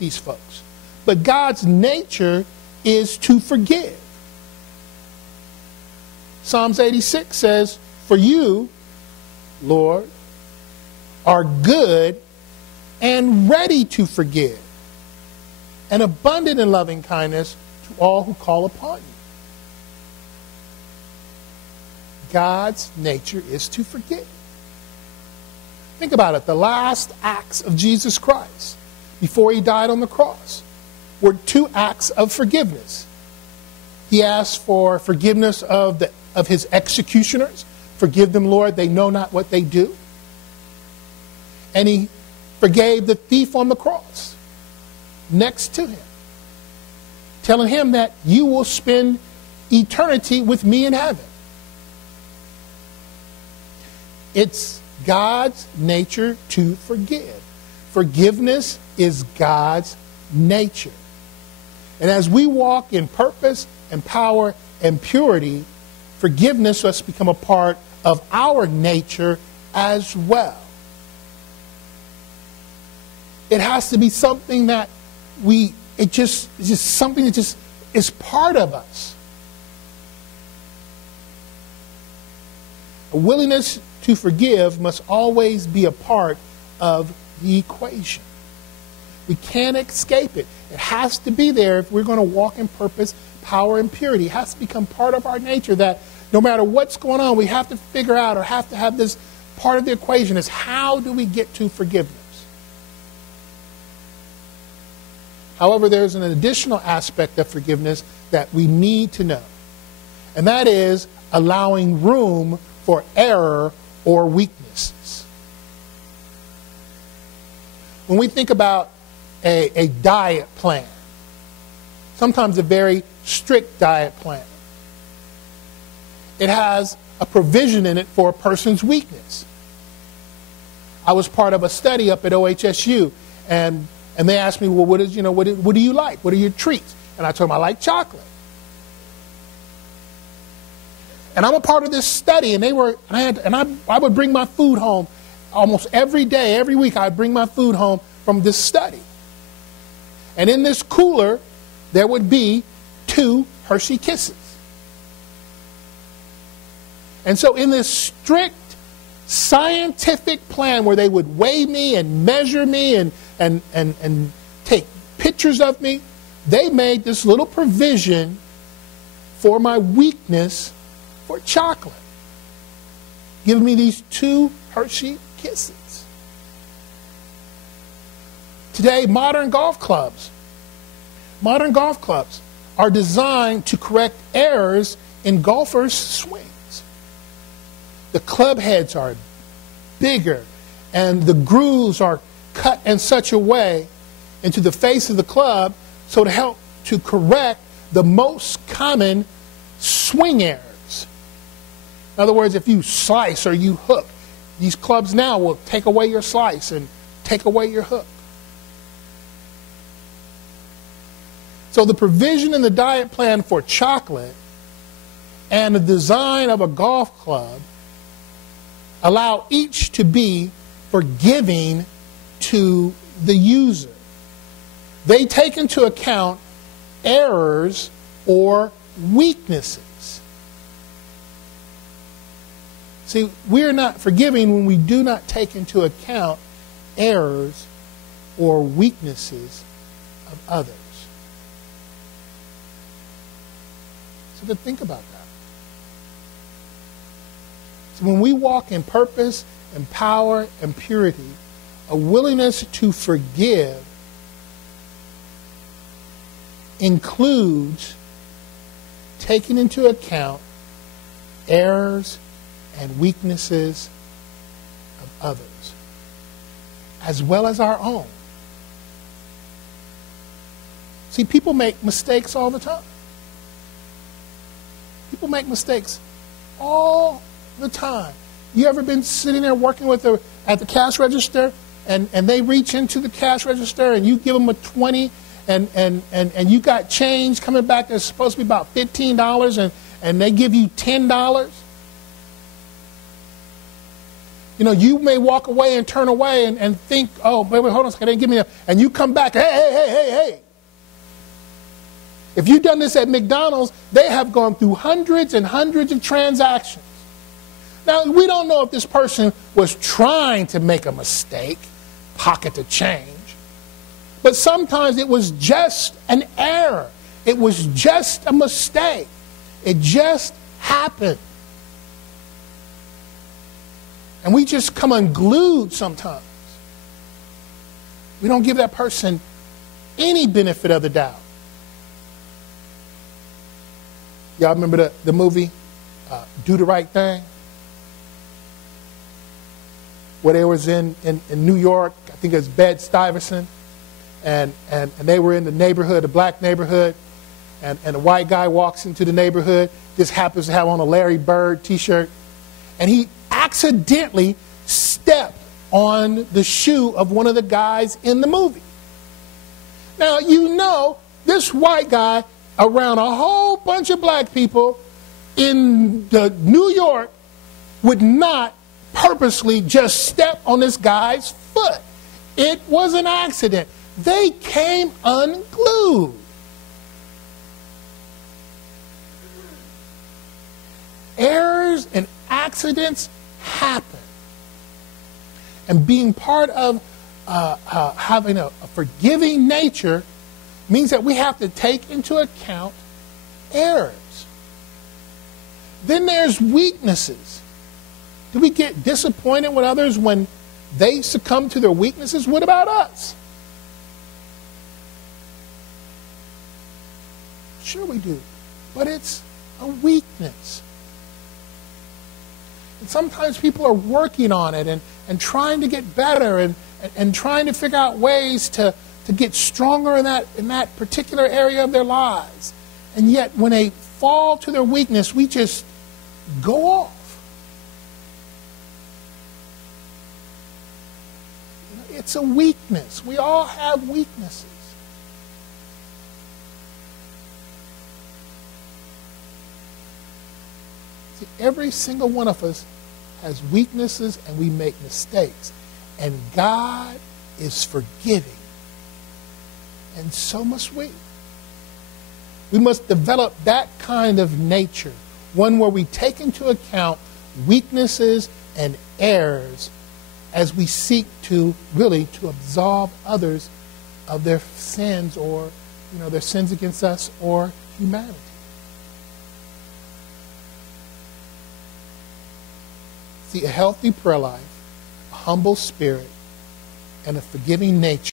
these folks. But God's nature is to forgive. Psalms 86 says, "For you, Lord, are good and ready to forgive, and abundant in loving kindness to all who call upon you." God's nature is to forgive. Think about it. The last acts of Jesus Christ before he died on the cross were 2 acts of forgiveness. He asked for forgiveness of his executioners. "Forgive them, Lord, they know not what they do." And he forgave the thief on the cross next to him, telling him that you will spend eternity with me in heaven. It's God's nature to forgive. Forgiveness is God's nature. And as we walk in purpose and power and purity, forgiveness must become a part of our nature as well. It has to be something that it's just something that just is part of us. A willingness to forgive must always be a part of the equation. We can't escape it. It has to be there if we're going to walk in purpose, power, and purity. It has to become part of our nature that no matter what's going on, we have to figure out or have to have this part of the equation is how do we get to forgiveness? However, there's an additional aspect of forgiveness that we need to know, and that is allowing room for error or weaknesses. When we think about a diet plan, sometimes a very strict diet plan, it has a provision in it for a person's weakness. I was part of a study up at OHSU, and they asked me, well, what do you like? What are your treats? And I told them I like chocolate. And I'm a part of this study, and I would bring my food home almost every day, every week. I'd bring my food home from this study. And in this cooler, there would be 2 Hershey Kisses. And so in this strict scientific plan where they would weigh me and measure me and take pictures of me, they made this little provision for my weakness for chocolate, giving me these 2 Hershey Kisses. Today, modern golf clubs are designed to correct errors in golfers' swings. The club heads are bigger, and the grooves are cut in such a way into the face of the club so to help to correct the most common swing errors. In other words, if you slice or you hook, these clubs now will take away your slice and take away your hook. So the provision in the diet plan for chocolate and the design of a golf club allow each to be forgiving to the user. They take into account errors or weaknesses. See, we're not forgiving when we do not take into account errors or weaknesses of others. So to think about that. So when we walk in purpose and power and purity, a willingness to forgive includes taking into account errors and weaknesses of others, as well as our own. See, people make mistakes all the time. People make mistakes all the time. You ever been sitting there working at the cash register, and they reach into the cash register and you give them a 20 and you got change coming back that's supposed to be about $15 and they give you $10? You know, you may walk away and turn away and think, oh, wait, hold on a second, they didn't give me and you come back, hey. If you've done this at McDonald's, they have gone through hundreds and hundreds of transactions. Now, we don't know if this person was trying to make a mistake, pocket the change, but sometimes it was just an error. It was just a mistake. It just happened. And we just come unglued sometimes. We don't give that person any benefit of the doubt. Y'all remember the movie, Do the Right Thing? Where they was in New York, I think it was Bed-Stuyvesant, and they were in the neighborhood, the black neighborhood, and a white guy walks into the neighborhood, just happens to have on a Larry Bird t-shirt, and he accidentally stepped on the shoe of one of the guys in the movie. Now, you know, this white guy around a whole bunch of black people in New York would not purposely just step on this guy's foot. It was an accident. They came unglued. Errors and accidents happen. And being part of having a forgiving nature means that we have to take into account errors. Then there's weaknesses. Do we get disappointed with others when they succumb to their weaknesses? What about us? Sure we do. But it's a weakness. And sometimes people are working on it and trying to get better and trying to figure out ways to get stronger in that particular area of their lives. And yet when they fall to their weakness, we just go off. It's a weakness. We all have weaknesses. See, every single one of us has weaknesses and we make mistakes. And God is forgiving. And so must we. We must develop that kind of nature, one where we take into account weaknesses and errors as we seek to really to absolve others of their sins or, their sins against us or humanity. See, a healthy prayer life, a humble spirit, and a forgiving nature